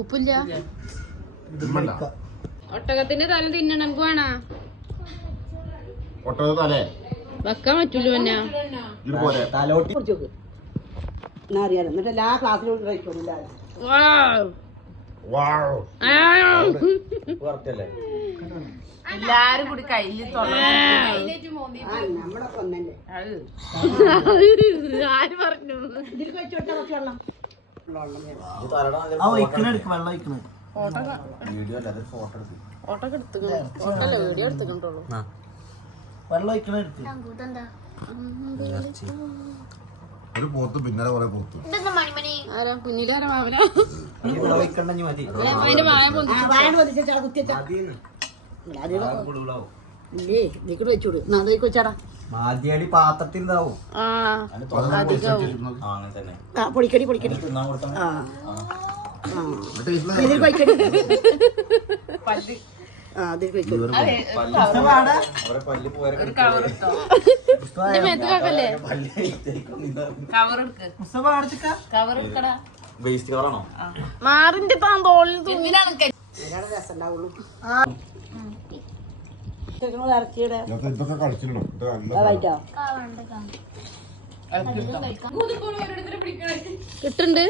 ഉപ്പില്ല ഒട്ടകത്തിന്റെ തല തിന്നണം വേണാ വെക്കാൻ പറ്റൂലോ എല്ലാരും കൂടി കയ്യിൽ ആര് പറഞ്ഞു ഇതിൽ കഴിച്ചോട്ടെ വെള്ളം ആ ഇക്കൺ എടുക്ക് വെള്ളം ഇക്കണ വീഡിയോ അല്ല ഫോട്ടോ ഒരു പോത്ത് പിന്നാലെ കുറെ പോത്ത് മണിമണി ആരാ പിന്നിലെ ആരാ വാവന മതി ഇല്ലേ ഇതിക്കട് വെച്ചോട് നാദോയിക്കോച്ചാടാ മാധ്യാളി പാത്രത്തിൽ പൊടിക്കടി പൊടിക്കടി മാറിന്റെ താൻ തോളിൽ തുമ്മിലാണ് രസം ഉണ്ടാവുള്ളൂ ഇഷ്ടത്തിനോട് ഇറച്ചിയുടെ ഇതൊക്കെ കഴിച്ചിട്ടുണ്ടോ കിട്ടുന്നുണ്ട്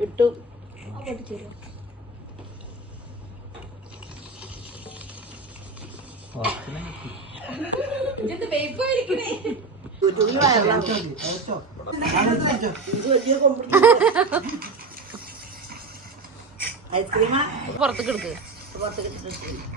കിട്ടും ഐസ്ക്രീമാ പുറത്തേക്ക് എടുക്ക് പുറത്തേക്ക് എടുത്തിട്ട്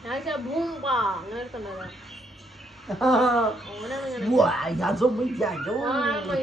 Ah, buaya sumpah jangan.